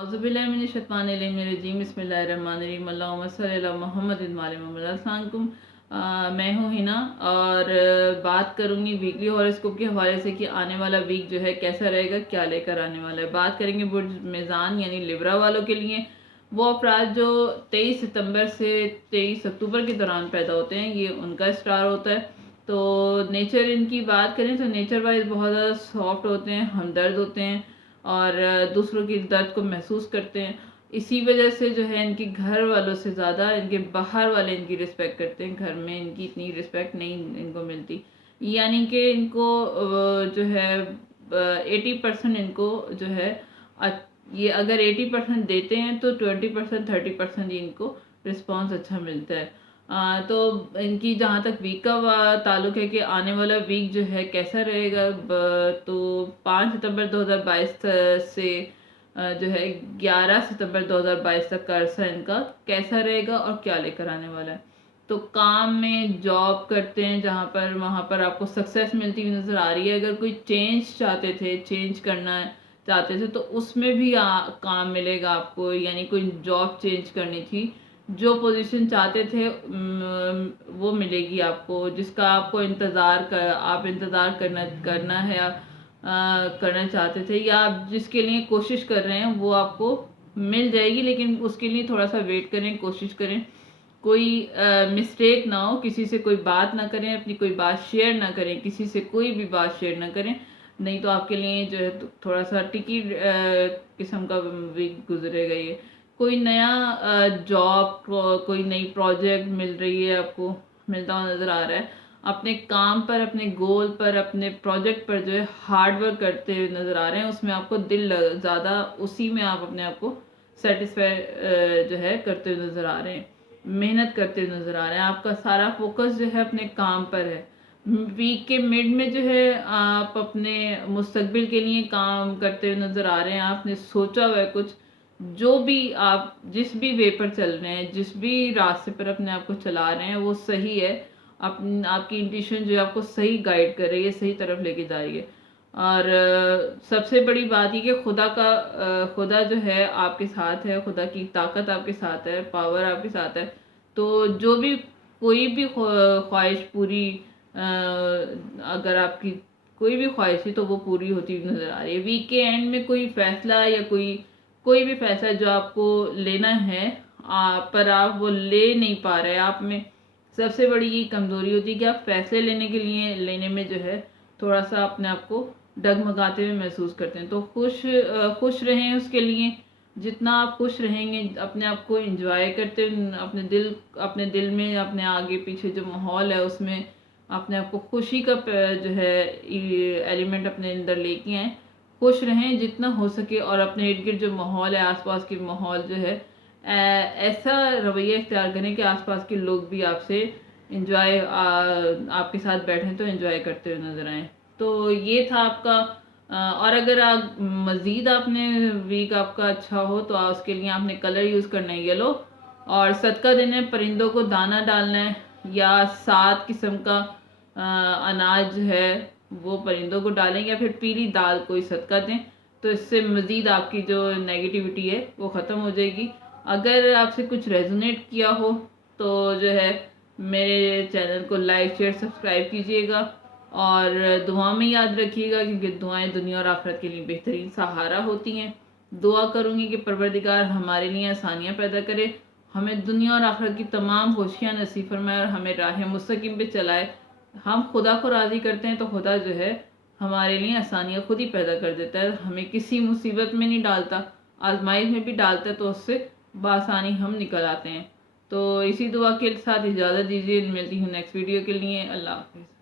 औज़ुबिल्लाहिमिनश्शैतानिर्रजीम बिस्मिल्लाहिर्रहमानिर्रहीम अल्लाहुम्मा सल्लि अला मुहम्मद वाले मोहम्मद। अस्सलाम वालेकुम। मैं हूँ हिना और बात करूँगी वीकली हॉरोस्कोप के हवाले से कि आने वाला वीक जो है कैसा रहेगा, क्या लेकर आने वाला है। बात करेंगे बुर्ज मेज़ान यानी लिब्रा वालों के लिए। वो अफराद जो 23 सितंबर से 23 अक्टूबर के दौरान पैदा होते हैं, ये उनका स्टार होता है। तो नेचर इनकी बात करें तो नेचर वाइज बहुत ज़्यादा सॉफ्ट होते हैं, हमदर्द होते हैं और दूसरों की दर्द को महसूस करते हैं। इसी वजह से जो है इनके घर वालों से ज़्यादा इनके बाहर वाले इनकी रिस्पेक्ट करते हैं। घर में इनकी इतनी रिस्पेक्ट नहीं इनको मिलती, यानी कि इनको जो है 80% इनको जो है ये अगर 80% देते हैं तो 20% 30% इनको रिस्पॉन्स अच्छा मिलता है। तो इनकी जहाँ तक वीक का ताल्लुक है कि आने वाला वीक जो है कैसा रहेगा, तो 5 सितंबर 2022 से जो है 11 सितंबर 2022 तक का अरसा इनका कैसा रहेगा और क्या लेकर आने वाला है। तो काम में जॉब करते हैं जहाँ पर वहाँ पर आपको सक्सेस मिलती हुई नज़र आ रही है। अगर कोई चेंज चाहते थे, चेंज करना चाहते थे तो उसमें भी काम मिलेगा आपको, यानी कोई जॉब चेंज करनी थी, जो पोजीशन चाहते थे वो मिलेगी आपको, जिसका आपको आप इंतज़ार करना है या करना चाहते थे या आप जिसके लिए कोशिश कर रहे हैं वो आपको मिल जाएगी। लेकिन उसके लिए थोड़ा सा वेट करें, कोशिश करें, कोई मिस्टेक ना हो, किसी से कोई बात ना करें, अपनी कोई बात शेयर ना करें, किसी से कोई भी बात शेयर ना करें, नहीं तो आपके लिए जो है थोड़ा सा टिकी किस्म का वीक गुजरेगा ये। कोई नया जॉब, कोई नई प्रोजेक्ट मिल रही है, आपको मिलता हुआ नज़र आ रहा है। अपने काम पर, अपने गोल पर, अपने प्रोजेक्ट पर जो है हार्ड वर्क करते हुए नज़र आ रहे हैं। उसमें आपको ज़्यादा उसी में आप अपने आप को सेटिस्फाई जो है करते हुए नज़र आ रहे हैं, मेहनत करते हुए नज़र आ रहे हैं। आपका सारा फोकस जो है अपने काम पर है। वीक के मिड में जो है आप अपने मुस्तकबिल के लिए काम करते हुए नज़र आ रहे हैं। आपने सोचा हुआ है कुछ, जो भी आप जिस भी वे पर चल रहे हैं, जिस भी रास्ते पर अपने आप को चला रहे हैं वो सही है। आपकी इंट्यूशन जो है आपको सही गाइड कर रही है, सही तरफ लेके जा रही है। और सबसे बड़ी बात ये कि खुदा जो है आपके साथ है, खुदा की ताकत आपके साथ है, पावर आपके साथ है। तो जो भी कोई भी ख्वाहिश पूरी अगर आपकी कोई भी ख्वाहिश है तो वो पूरी होती हुई नज़र आ रही है। वीक के एंड में कोई फैसला या कोई भी फैसला जो आपको लेना है पर आप वो ले नहीं पा रहे, आप में सबसे बड़ी ये कमज़ोरी होती है कि आप फैसले लेने में जो है थोड़ा सा अपने आप को डगमगाते हुए महसूस करते हैं। तो खुश रहें उसके लिए। जितना आप खुश रहेंगे, अपने आप को एंजॉय करते हुए, अपने दिल में, अपने आगे पीछे जो माहौल है उसमें अपने आप को खुशी का जो है एलिमेंट अपने अंदर लेके आएँ। खुश रहें जितना हो सके और अपने इर्द गिर्द जो माहौल है, आसपास के माहौल जो है ऐसा रवैया इख्तियार करें कि आसपास के लोग भी आपसे इंजॉय आपके साथ बैठें तो एंजॉय करते हुए नज़र आएँ। तो ये था आपका और अगर आप मज़ीद आपने वीक आपका अच्छा हो तो उसके लिए आपने कलर यूज़ करना है येलो, और सदका देना है, परिंदों को दाना डालना है या 7 किस्म का अनाज है वो परिंदों को डालें या फिर पीली दाल कोई सदका दें। तो इससे मज़ीद आपकी जो नेगेटिविटी है वो ख़त्म हो जाएगी। अगर आपसे कुछ रेजोनेट किया हो तो जो है मेरे चैनल को लाइक शेयर सब्सक्राइब कीजिएगा और दुआ में याद रखिएगा, क्योंकि दुआएं दुनिया और आखिरत के लिए बेहतरीन सहारा होती हैं। दुआ करूँगी कि परवरदिगार हमारे लिए आसानियाँ पैदा करे, हमें दुनिया और आखिरत की तमाम खुशियाँ नसीब फरमाए और हमें राह मुस्तकीम पे चलाए। हम खुदा को राज़ी करते हैं तो खुदा जो है हमारे लिए आसानियाँ खुद ही पैदा कर देता है, हमें किसी मुसीबत में नहीं डालता, आजमाइश में भी डालता है तो उससे बआसानी हम निकल आते हैं। तो इसी दुआ के साथ इजाज़त दीजिए, मिलती हूँ नेक्स्ट वीडियो के लिए। अल्लाह हाफिज़।